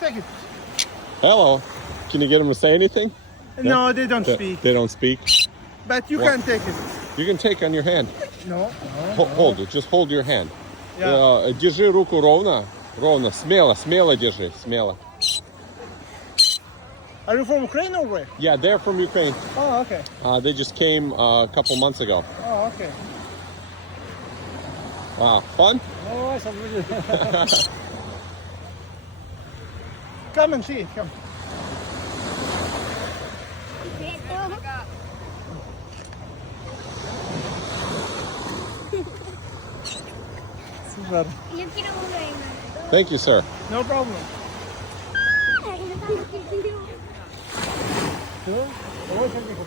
Take it. Hello. Can you get them to say anything? No, they don't speak. They don't speak. But you What? can take it. You can take on your hand. No. Hold it. Just hold your hand. Yeah. Держи руку ровно. Ровно. Смело. Смело держи. Смело. Are you from Ukraine or where? Yeah, they're from Ukraine. Oh, okay. They just came a couple months ago. Oh, okay. Wow. Fun? Oh, I said, come and see it. Come. Super. Thank you, sir. No problem. Давай, как-то